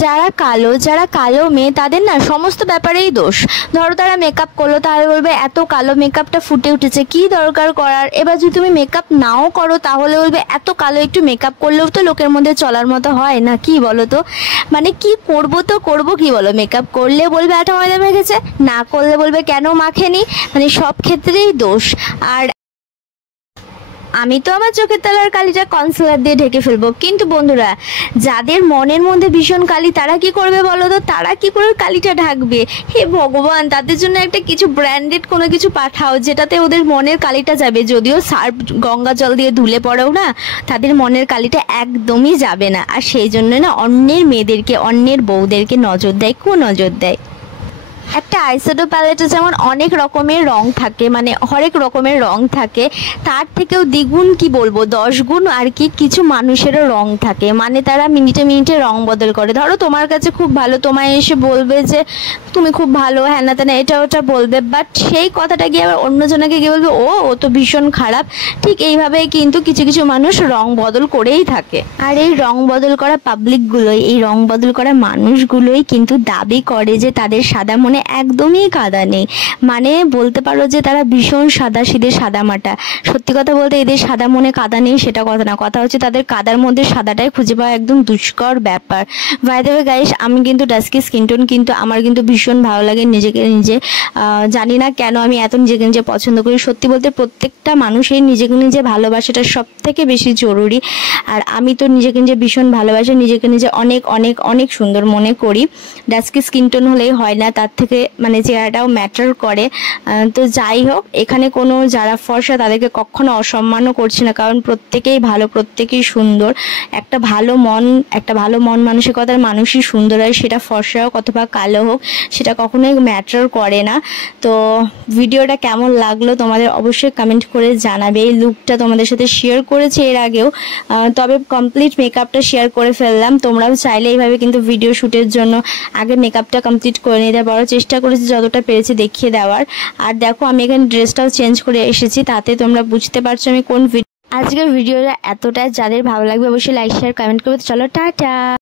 যারা কালো মেয়ে তাদের না সমস্ত ব্যাপারেই দোষ। ধরো তারা মেকআপ করলো, তাহলে বলবে এত কালো মেকআপটা ফুটে উঠেছে, কি দরকার করার। এবার যদি তুমি মেকআপ নাও করো তাহলে বলবে এত কালো, একটু মেকআপ করলেও তো লোকের মধ্যে চলার মতো হয় না, কি বলো তো। মানে কি করবো কি বলো, মেকআপ করলে বলবে আটা ময়দা মেখেছে, না করলে বলবে কেন মাখেনি। মানে সব ক্ষেত্রেই দোষ। আর আমি তো আমার চোখের তলার কালিটা কনসিলার দিয়ে ঢেকে ফেলবো, কিন্তু বন্ধুরা যাদের মনের মধ্যে ভীষণ কালি তারা কি করবে বলো তো, তারা কি করে কালিটা ঢাকবে? হে ভগবান, তাদের জন্য একটা কিছু ব্র্যান্ডেড কোনো কিছু পাঠাও যেটাতে ওদের মনের কালিটা যাবে। যদিও সার্ফ গঙ্গা জল দিয়ে ধুলে পড়েও না তাদের মনের কালিটা একদমই যাবে না। আর সেই জন্য না অন্যের মেয়েদেরকে, অন্যের বউদেরকে নজর দেয়, নজর দেয়। একটা আইশ্যাডো প্যালেটে যেমন অনেক রকমের রং থাকে, মানে হরেক রকমের রং থাকে, তার থেকেও দ্বিগুণ কি বলবো 10 গুণ আর কি কিছু মানুষেরও রং থাকে। মানে তারা মিনিটে মিনিটে রং বদল করে। ধরো তোমার কাছে খুব ভালো, তোমায় এসে বলবে যে তুমি খুব ভালো, হ্যাঁ না তেনা এটা ওটা বলবে, বাট সেই কথাটা গিয়ে আবার অন্যজনকে গিয়ে বলবে ও তো ভীষণ খারাপ। ঠিক এইভাবেই কিন্তু কিছু কিছু মানুষ রং বদল করেই থাকে। আর এই রং বদল করা পাবলিকগুলোই, এই রং বদল করা মানুষগুলোই কিন্তু দাবি করে যে তাদের সাদা মনে একদমই কাদা নেই। মানে বলতে পারো যে তারা ভীষণ সাদাসিধে সাদামাটা। সত্যি কথা বলতে এদের সাদা মনে কাদা নেই সেটা কথা না, কথা হচ্ছে তাদের কাদার মধ্যে সাদাটাই খুঁজে পাওয়া একদম দুষ্কর ব্যাপার। বাই দ্য ওয়ে গাইস, আমি কিন্তু ডাস্কি স্কিন টোন, কিন্তু আমার কিন্তু ভীষণ ভালো লাগে নিজেকে নিজে। জানি না কেন আমি এত নিজেকে নিজে পছন্দ করি। সত্যি বলতে প্রত্যেকটা মানুষের নিজেকে নিজে ভালোবাসাটা সব থেকে বেশি জরুরি। আর আমি তো নিজেকে নিজে ভীষণ ভালোবাসি, নিজেকে নিজে অনেক অনেক অনেক সুন্দর মনে করি। ডাস্কি স্কিন টোন হলেই হয় না, তার থেকে মানে চেহারাটাও ম্যাটার করে। তো যাই হোক, এখানে কোনো যারা ফর্সা তাদেরকে কখনো অসম্মানও করছি না, কারণ প্রত্যেকেই ভালো, প্রত্যেকেই সুন্দর। একটা ভালো মন মানসিকতার মানুষই সুন্দর হয়, সেটা ফর্সা হোক অথবা কালো হোক, সেটা কখনোই ম্যাটার করে না। তো ভিডিওটা কেমন লাগলো তোমাদের অবশ্যই কমেন্ট করে জানাবে। এই লুকটা তোমাদের সাথে শেয়ার করেছি এর আগেও, তবে কমপ্লিট মেকআপটা শেয়ার করে ফেললাম। তোমরাও চাইলে এইভাবে কিন্তু ভিডিও শ্যুটের জন্য আগে মেকআপটা কমপ্লিট করে নিতে পারো। চেষ্টা করেছি যতটা পেরেছি দেখিয়ে দেওয়ার। আর দেখো আমি এখানে ড্রেসটাও চেঞ্জ করে এসেছি, তাতে তোমরা বুঝতে পারছো আমি কোন আজকের ভিডিওটা এতটা। যাদের ভালো লাগবে অবশ্যই লাইক শেয়ার কমেন্ট করবে। চলো টাটা।